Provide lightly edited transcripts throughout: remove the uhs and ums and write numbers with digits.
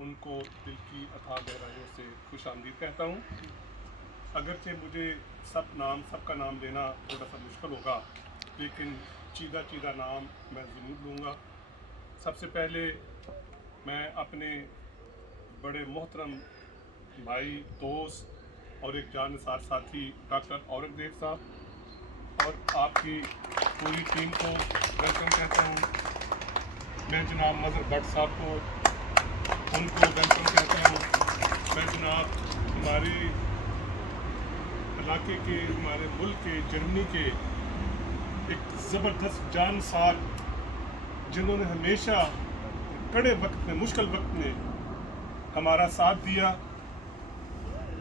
ان کو دل کی اتھاہ گہرائیوں سے خوش آمدید کہتا ہوں. اگرچہ مجھے سب کا نام لینا تھوڑا سا مشکل ہوگا، لیکن چیدہ نام میں ضرور لوں گا. سب سے پہلے میں اپنے بڑے محترم بھائی، دوست اور ایک جاننثار ساتھی ڈاکٹر اورنگ زیب صاحب اور آپ کی پوری ٹیم کو ویلکم کہتا ہوں. میں جناب مظہر بٹ صاحب کو ان کو ویلکم کہتا ہوں. میں جناب ہمارے علاقے کے، ہمارے ملک کے، جرمنی کے ایک زبردست جانسار جنہوں نے ہمیشہ کڑے وقت میں، مشکل وقت میں ہمارا ساتھ دیا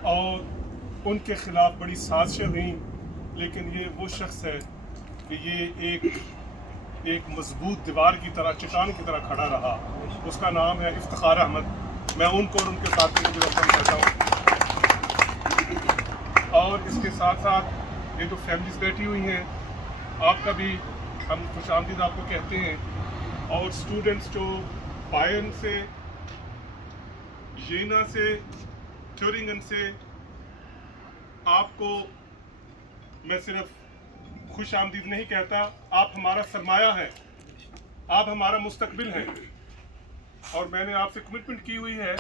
اور ان کے خلاف بڑی سازشیں ہوئیں، لیکن یہ وہ شخص ہے کہ یہ ایک مضبوط دیوار کی طرح، چٹان کی طرح کھڑا رہا. اس کا نام ہے افتخار احمد. میں ان کو اور ان کے ساتھیوں کو ویلکم کرتا ہوں. اور اس کے ساتھ ساتھ یہ جو فیملیز بیٹھی ہوئی ہیں، آپ کا بھی ہم خوش آمدید آپ کو کہتے ہیں. اور اسٹوڈنٹس جو بائرن سے، جینا سے، تھیورنگن سے، آپ کو میں صرف خوش آمدید نہیں کہتا، آپ ہمارا سرمایہ ہیں، آپ ہمارا مستقبل ہیں. اور میں نے آپ سے کمٹمنٹ کی ہوئی ہے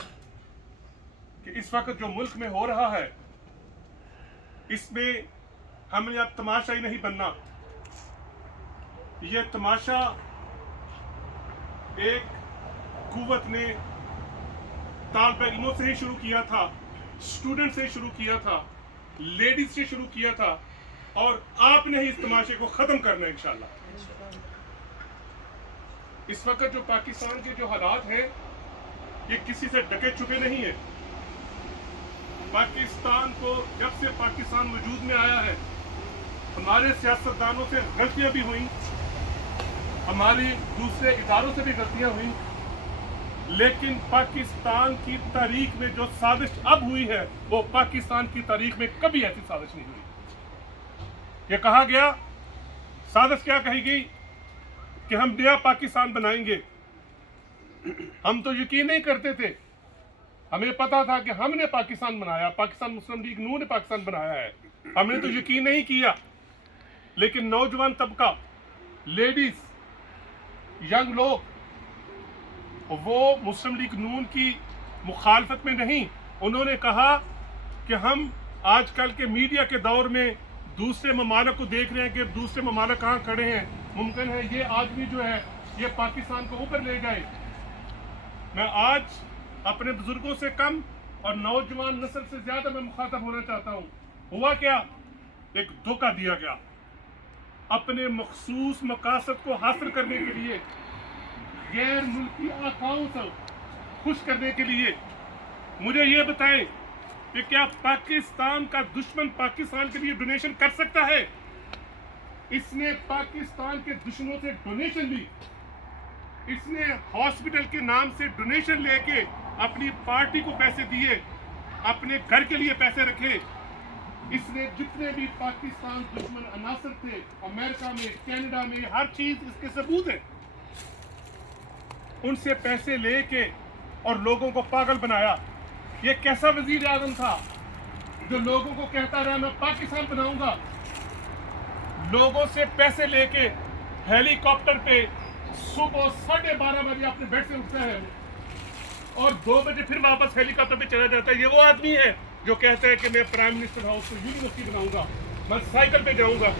کہ اس وقت جو ملک میں ہو رہا ہے، اس میں ہم نے اب تماشا ہی نہیں بننا. یہ تماشا ایک قوت نے طالب علموں سے ہی شروع کیا تھا، اسٹوڈنٹ سے شروع کیا تھا، لیڈیز سے شروع کیا تھا، اور آپ نے ہی اس تماشے کو ختم کرنا ہے انشاءاللہ. اس وقت جو پاکستان کے جو حالات ہیں، یہ کسی سے ڈکے چھپے نہیں ہیں. پاکستان کو جب سے پاکستان وجود میں آیا ہے، ہمارے سیاستدانوں سے غلطیاں بھی ہوئیں، ہماری دوسرے اداروں سے بھی غلطیاں ہوئیں، لیکن پاکستان کی تاریخ میں جو سازش اب ہوئی ہے، وہ پاکستان کی تاریخ میں کبھی ایسی سازش نہیں ہوئی. یہ کہا گیا، سازش کیا کہی گئی کہ ہم نیا پاکستان بنائیں گے. ہم تو یقین نہیں کرتے تھے، ہمیں پتا تھا کہ ہم نے پاکستان بنایا، پاکستان مسلم لیگ نون نے پاکستان بنایا ہے. ہم نے تو یقین نہیں کیا، لیکن نوجوان طبقہ، لیڈیز، ینگ لوگ، وہ مسلم لیگ نون کی مخالفت میں نہیں. انہوں نے کہا کہ ہم آج کل کے میڈیا کے دور میں دوسرے ممالک کو دیکھ رہے ہیں کہ دوسرے ممالک کہاں کھڑے ہیں، ممکن ہے یہ آدمی جو ہے یہ پاکستان کو اوپر لے جائے. میں آج اپنے بزرگوں سے کم اور نوجوان نسل سے زیادہ میں مخاطب ہونا چاہتا ہوں. ہوا کیا؟ ایک دھوکہ دیا گیا. اپنے مخصوص مقاصد کو حاصل کرنے کے لیے، غیر ملکی آقاؤں سے خوش کرنے کے لیے، مجھے یہ بتائیں کہ کیا پاکستان کا دشمن پاکستان کے لیے ڈونیشن کر سکتا ہے؟ اس نے پاکستان کے دشمنوں سے ڈونیشن لی. اس نے ہاسپٹل کے نام سے ڈونیشن لے کے اپنی پارٹی کو پیسے دیے، اپنے گھر کے لیے پیسے رکھے. اس نے جتنے بھی پاکستان دشمن عناصر تھے، امریکہ میں، کینیڈا میں، ہر چیز اس کے ثبوت ہے، ان سے پیسے لے کے اور لوگوں کو پاگل بنایا. یہ کیسا وزیر اعظم تھا جو لوگوں کو کہتا رہا میں پاکستان بناؤں گا؟ لوگوں سے پیسے لے کے ہیلی کاپٹر پہ صبح 12:30 بجے اپنے بیڈ سے اٹھتا ہے اور 2 بجے پھر واپس ہیلی کاپٹر پہ چلا جاتا ہے. یہ وہ آدمی ہے جو کہتا ہے کہ میں پرائم منسٹر ہاؤس کو یونیورسٹی بناؤں گا، میں سائیکل پہ جاؤں گا.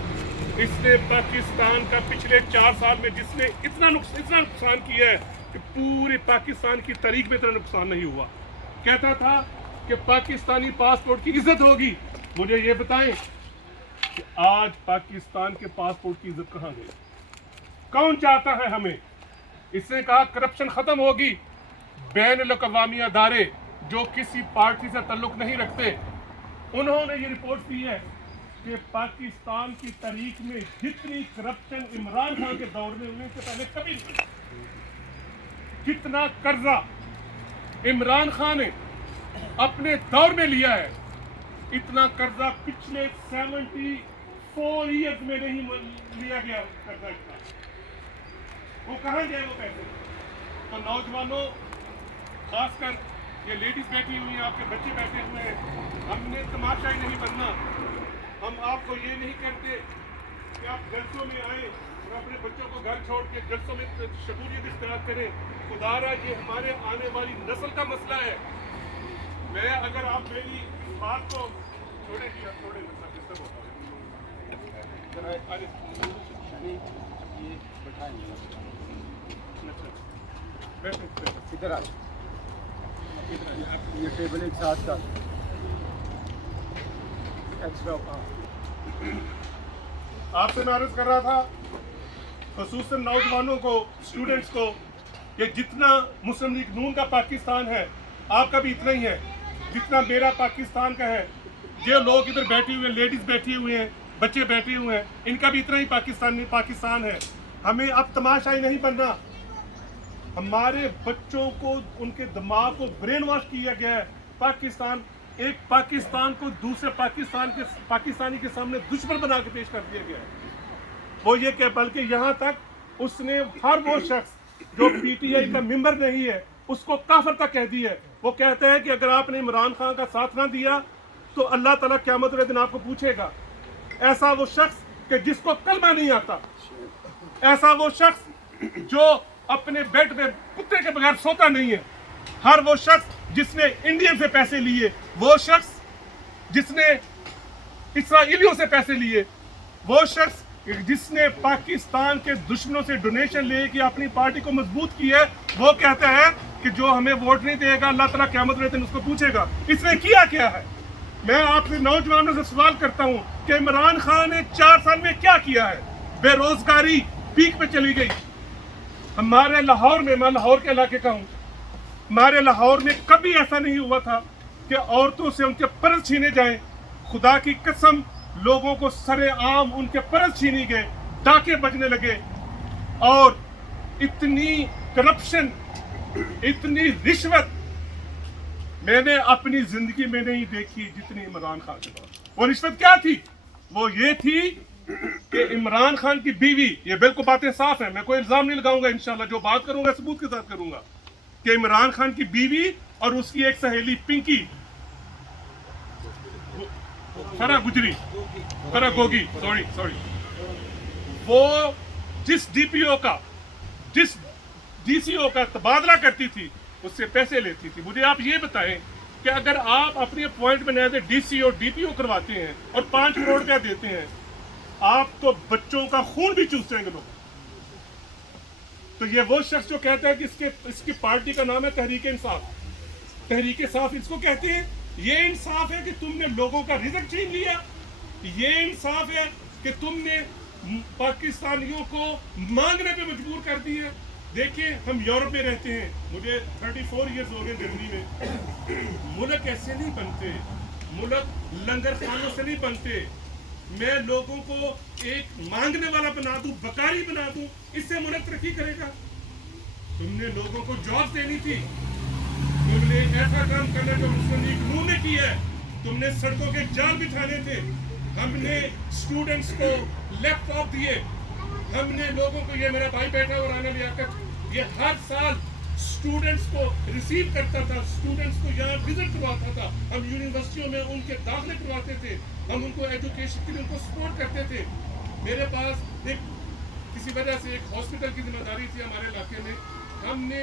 اس نے پاکستان کا پچھلے 4 سال میں جس نے اتنا نقصان کیا ہے کہ پورے پاکستان کی تاریخ میں اتنا نقصان نہیں ہوا. کہتا تھا کہ پاکستانی پاسپورٹ کی عزت ہوگی. مجھے یہ بتائیں کہ آج پاکستان کے پاسپورٹ کی عزت کہاں گئی؟ کون چاہتا ہے ہمیں؟ اس نے کہا کرپشن ختم ہوگی. بین الاقوامی ادارے جو کسی پارٹی سے تعلق نہیں رکھتے، انہوں نے یہ رپورٹ دی ہے کہ پاکستان کی تاریخ میں جتنی کرپشن عمران خان کے دور میں ہوئی سے پہلے کبھی نہیں ہوئی. جتنا قرضہ عمران خان نے اپنے دور میں لیا ہے، اتنا قرضہ پچھلے 74 ایئرز میں نہیں لیا گیا. قرضہ اتنا وہ کہاں گئے وہ پیسے؟ تو نوجوانوں، खासकर ये लेडीज बैठी हुई हैं, आपके बच्चे बैठे हुए हैं, हमने तमाशाई नहीं बनना। हम आपको ये नहीं कहते कि आप जलसों में आए और अपने बच्चों को घर छोड़ के जलसों में शमूलियत इख्तियार करें। खुदारा ये हमारे आने वाली नस्ल का मसला है। मैं अगर आप मेरी बात को छोड़े डिस्टर्ब होता है। इधर आ, ये टेबल एक साथ का एक्स्ट्रा। आपसे मैं अर्ज कर रहा था खुसूसन नौजवानों को, स्टूडेंट्स को, कि जितना मुस्लिम लीग नून का पाकिस्तान है आपका भी इतना ही है जितना मेरा पाकिस्तान का है। जो लोग इधर बैठे हुए हैं, लेडीज बैठी हुए हैं, बच्चे बैठे हुए हैं, इनका भी इतना ही पाकिस्तान है। हमें अब तमाशाई नहीं बनना। हमारे बच्चों को, उनके दिमाग को ब्रेन वॉश किया गया है। पाकिस्तान को दूसरे पाकिस्तानी के सामने दुश्मन बना के पेश कर दिया गया है। वो ये कि बल्कि यहाँ तक उसने हर वो शख्स जो PTI का मेंबर नहीं है उसको काफिर तक कह दिया है। वो कहते हैं कि अगर आपने इमरान खान का साथ ना दिया तो अल्लाह ताला क़यामत वाले दिन आपको पूछेगा। ऐसा वो शख्स कि जिसको कलमा नहीं आता, ऐसा वो शख्स जो अपने बेड में कुत्ते के बगैर सोता नहीं है, हर वो शख्स जिसने इंडियन से पैसे लिए, वो शख्स जिसने इसराइलियों से पैसे लिए, वो शख्स जिसने पाकिस्तान के दुश्मनों से डोनेशन ले के अपनी पार्टी को मजबूत की है, वो कहता है कि जो हमें वोट नहीं देगा अल्लाह ताला क़यामत वाले दिन उसको पूछेगा। इसने किया क्या है? मैं आपसे नौजवानों से सवाल करता हूं कि इमरान खान ने 4 साल में क्या किया है? बेरोजगारी पीक पे चली गई। हमारे लाहौर में, मैं लाहौर के इलाके का हूँ, हमारे लाहौर में कभी ऐसा नहीं हुआ था कि औरतों से उनके पर्स छीने जाएं। खुदा की कसम, लोगों को सरेआम उनके पर्स छीनी गए, डाके बजने लगे, और इतनी करप्शन, इतनी रिश्वत मैंने अपनी जिंदगी में नहीं देखी जितनी इमरान खान के पास। वो रिश्वत क्या थी? वो ये थी कि इमरान खान की बीवी, ये बिल्कुल बातें साफ है, मैं कोई इल्जाम नहीं लगाऊंगा, इंशाल्लाह जो बात करूंगा सबूत के साथ करूंगा, कि इमरान खान की बीवी और उसकी एक सहेली पिंकी फरा गोगी, सॉरी, वो जिस DCO का तबादला करती थी उससे पैसे लेती थी। मुझे आप ये बताएं कि अगर आप अपनी appointment as a DCO DPO करवाते हैं और 5 करोड़ रुपया देते हैं, आप तो बच्चों का खून भी चूसेंगे लोग। तो ये वो शख्स जो कहता है कि इसकी पार्टी का नाम है तहरीक इंसाफ, इसको कहते हैं। ये इंसाफ है कि तुमने लोगों का रिज़्क छीन लिया? ये इंसाफ है कि तुमने पाकिस्तानियों को मांगने पे मजबूर कर दिया? देखिए, हम यूरोप में रहते हैं, मुझे 34 ईयर्स हो गए जर्मनी में। मुल्क ऐसे नहीं बनते, मुल्क लंगर खानों से नहीं बनते। मैं लोगों को एक मांगने वाला बना दूं, बकारी बना दूं, इससे मुल्क तरक्की करेगा? तुमने लोगों को जॉब देनी थी, तुमने ऐसा काम करना जो मुस्लिम लीग नून ने किया है, तुमने सड़कों के जाल बिछाने थे, हमने स्टूडेंट्स को लैपटॉप दिए, हमने लोगों को, ये मेरा भाई बैठा हुआ राना लियाकत, ये हर साल स्टूडेंट्स को रिसीव करता था, स्टूडेंट्स को यहाँ विजिट करवाता था, हम यूनिवर्सिटियों में उनके दाखिले करवाते थे, हम उनको एजुकेशन के लिए उनको सपोर्ट करते थे। मेरे पास एक किसी वजह से एक हॉस्पिटल की जिम्मेदारी थी हमारे इलाके में, हमने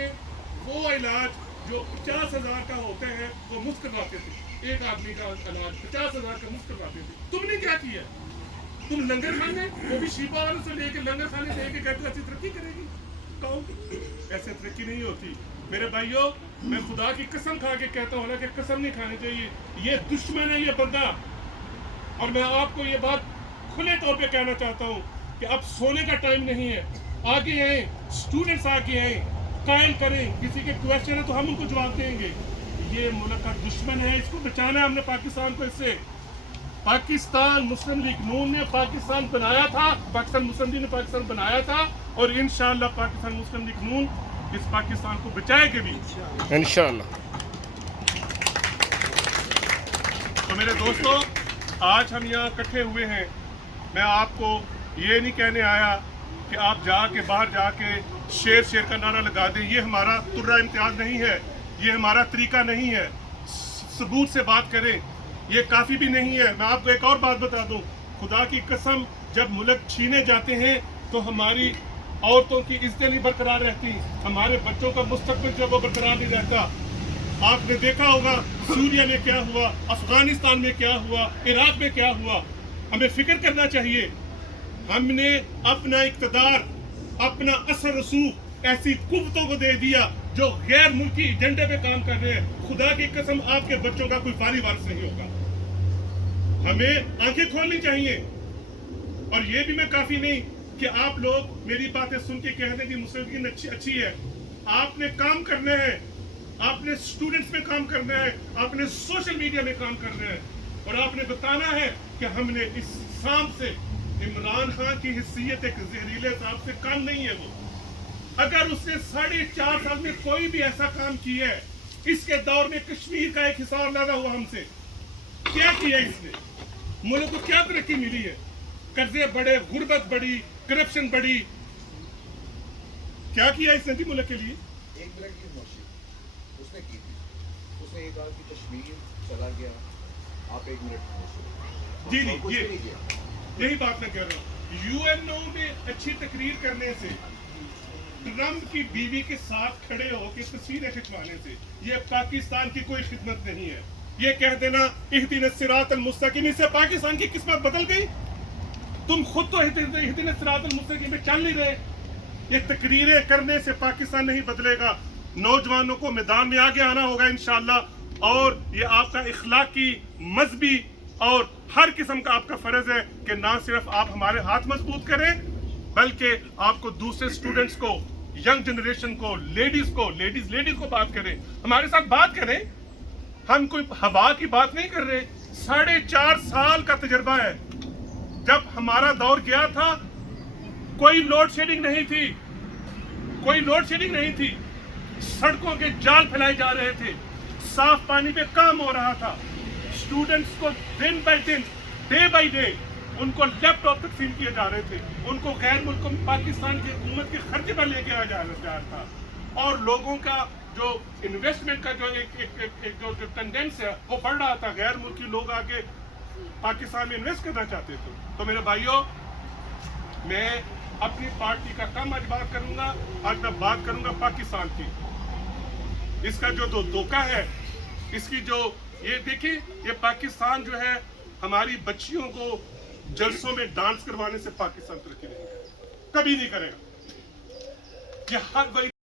वो इलाज जो 50,000 का होते हैं वो मुफ्त करवाते थे। एक आदमी का इलाज 50,000 का मुफ्त करवाते थे। तुमने क्या किया? तुम लंगर खाने, वो भी शीबा वालों से लेके लंगर खाने से लेके कहते ऐसी तरक्की करेगी? कौन? ऐसे तरक्की नहीं होती मेरे भाइयों। मैं खुदा की कसम खा के कहता हूँ ना कि कसम नहीं खानी चाहिए, ये दुश्मन है ये बंदा। और मैं आपको ये बात खुले तौर पे कहना चाहता हूँ कि अब सोने का टाइम नहीं है। आगे आए स्टूडेंट्स, आगे आए, कायल करें, किसी के क्वेश्चन है तो हम उनको जवाब देंगे। ये मुल्क का दुश्मन है, इसको बचाना है हमने पाकिस्तान को। इससे पाकिस्तान मुस्लिम लीग नून ने पाकिस्तान बनाया था, पाकिस्तान मुस्लिम लीग ने पाकिस्तान बनाया था, और इंशाअल्लाह पाकिस्तान मुस्लिम लीग नून इस पाकिस्तान को बचाएगी भी इंशाअल्लाह। तो मेरे दोस्तों, आज हम यहाँ इकट्ठे हुए हैं, मैं आपको ये नहीं कहने आया कि आप जाके बाहर जाके शेर का नारा लगा दें। ये हमारा तुर्रा इम्तियाज नहीं है। ये हमारा तरीका नहीं है। सबूत से बात करें, ये काफ़ी भी नहीं है। मैं आपको एक और बात बता दूं, खुदा की कसम, जब मुल्क छीने जाते हैं तो हमारी औरतों की इज्जतें नहीं बरकरार रहती, हमारे बच्चों का मुस्तकबिल जो वो बरकरार नहीं रहता। आपने देखा होगा सूरिया में क्या हुआ, अफगानिस्तान में क्या हुआ, इराक में क्या हुआ। हमें फिक्र करना चाहिए। हमने अपना इक़्तिदार, अपना असर रसूख ऐसी कुव्वतों को दे दिया जो गैर मुल्की एजेंडे पे काम कर रहे हैं। खुदा की कसम, आपके बच्चों का कोई वारी वारिस नहीं होगा। हमें आंखें खोलनी चाहिए। और ये भी मैं काफी नहीं कि आप लोग मेरी बातें सुन के कह दें कि मुस्लिम अच्छी है। आपने काम करना है, आपने स्टूडेंट्स में काम करना है, आपने सोशल मीडिया में काम करना है, और आपने बताना है कि हमने इस शाम से इमरान खान की हिस्सियत एक जहरीले सांप से कम नहीं है। वो अगर उसने 4.5 साल में कोई भी ऐसा काम किया है, इसके दौर में कश्मीर का एक हिसाब लगा हुआ हमसे, क्या किया इसने, मुल्क को क्या तरक्की मिली है? कर्जे बढ़े, गुर्बत बढ़ी, करप्शन बढ़ी, क्या किया इसने जी मुल्क के लिए? एक मिनट की खामोशी उसने की थी। उसने ये कहा कि कश्मीर चला गया, आप 1 मिनट खामोशी। जी नहीं, कुछ ये भी नहीं किया। यही बात मैं कह रहा हूँ। यूएनओ में अच्छी तकरीर करने से, ट्रम्प की बीवी के साथ खड़े होकर तस्वीरें खिंचवाने से ये पाकिस्तान की कोई खिदमत नहीं है। ये कह देना इहदिनस सिरातल मुस्तकीम, इससे पाकिस्तान की किस्मत बदल गई। तुम खुद तो इहदिनस सिरातल मुस्तकीम पे चल नहीं रहे। ये तकरीरें करने से पाकिस्तान नहीं बदलेगा। नौजवानों को मैदान में आगे आना होगा इंशाअल्लाह। और ये आपका इखलाकी, मजहबी और हर किस्म का आपका फर्ज है कि ना सिर्फ आप हमारे हाथ मजबूत करें, बल्कि आपको दूसरे स्टूडेंट्स को, यंग जनरेशन को, लेडीज को बात करें, हमारे साथ बात करें। हम कोई हवा की बात नहीं कर रहे। 4.5 साल का तजर्बा है। जब हमारा दौर गया था कोई लोड शेडिंग नहीं थी, सड़कों के जाल फैलाए जा रहे थे, साफ पानी पे काम हो रहा था। स्टूडेंट्स को दिन बाय दिन, डे बाय डे उनको लैपटॉप तकसीम किए जा रहे थे, उनको गैर मुल्कों में पाकिस्तान की हुकूमत के खर्चे पर लेके आया जा रहा था। और लोगों का जो इन्वेस्टमेंट का जो एक टेंडेंस है वो बढ़ रहा था। गैर मुल्की लोग आके पाकिस्तान में इन्वेस्ट करना चाहते थे। तो मेरे भाइयों, मैं अपनी पार्टी का कम आज बात करूंगा। आज मैं बात करूंगा पाकिस्तान की। इसका जो धोखा है, इसकी जो ये देखिए, ये पाकिस्तान जो है हमारी बच्चियों को जलसों में डांस करवाने से पाकिस्तान तरक्की नहीं करेगा, कभी नहीं करेगा। ये हर